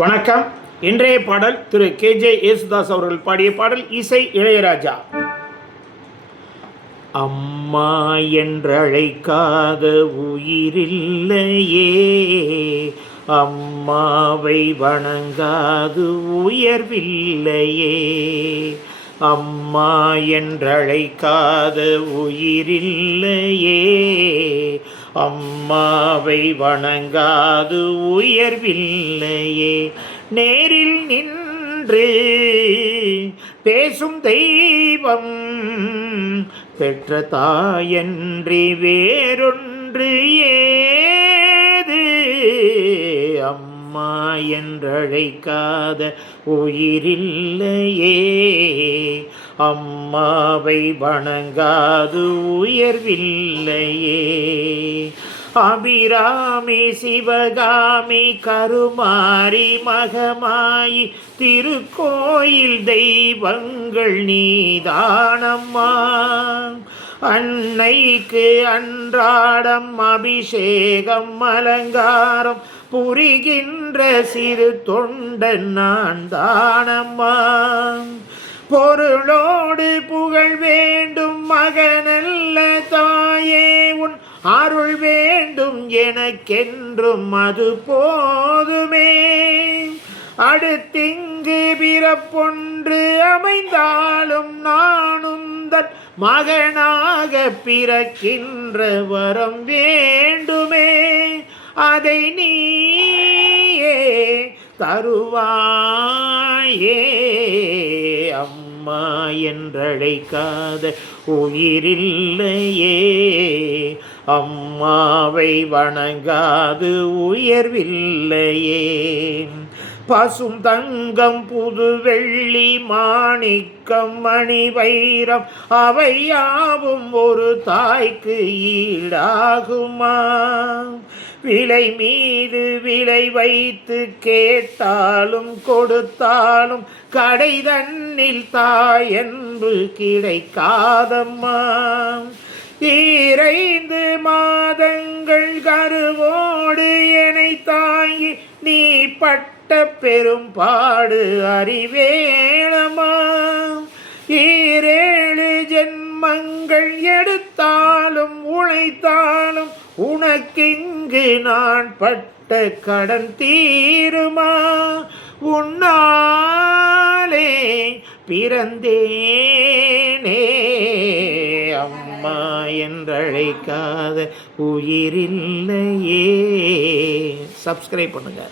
வணக்கம். இன்றைய பாடல் திரு KJ யேசுதாஸ் அவர்கள் பாடிய பாடல், இசை இளையராஜா. அம்மா என்றழைக்காத உயிரில்லையே, அம்மாவை வணங்காது உயர்வில்லையே. அம்மா என்றழைக்காத உயிரில்லையே, அம்மாவை வணங்காது உயர்வில்லையே. நேரில் நின்று பேசும் தெய்வம் பெற்ற தாயன்றி வேறொன்று ஏது. அம்மா என்றழைக்காத உயிரில்லையே, அம்மாவை வணங்காது உயர்வில்லையே. அபிராமி சிவகாமி கருமாரி மகமாயி திருக்கோயில் தெய்வங்கள் நீதானம்மா. அன்னைக்கு அன்றாடம் அபிஷேகம் அலங்காரம் புரிகின்ற சிறு தொண்டன் நான் தானம்மா. பொருளோடு புகழ் வேண்டும் மகனல்ல தாயே, உன் அருள் வேண்டும் எனக்கென்றும் அது போதுமே. அடுத்திங்கு பிறப்பொன்று அமைந்தாலும் நானும் தன் மகனாக பிறக்கின்ற வரம் வேண்டுமே. அதை நீயே தருவாயே. அம்மா என்றழைக்காத உயிரில்லையே, அம்மாவை வணங்காது உயர்வில்லையே. பசும் தங்கம் புது வெள்ளி மாணிக்கம் மணி வைரம் அவையாவும் ஒரு தாய்க்கு ஈடாகுமா. விலை மீது விலை வைத்து கேட்டாலும் கொடுத்தாலும் கடை தன்னில் தாயன்பு கிடைக்காதம்மா. 2 மாதங்கள் கருவோடு என்னை தாங்கி நீ பட்ட பெரும் பாடு அறிவேணமா. 7 ஜென்மங்கள் எடுத்தாலும் உழைத்தாலும் உனக்கிங்கு நான் பட்ட கடன் தீருமா. உன்னாலே பிறந்தேனே, அம்மா என்றழைக்காத உயிரில்லையே. சப்ஸ்கிரைப் பண்ணுங்க.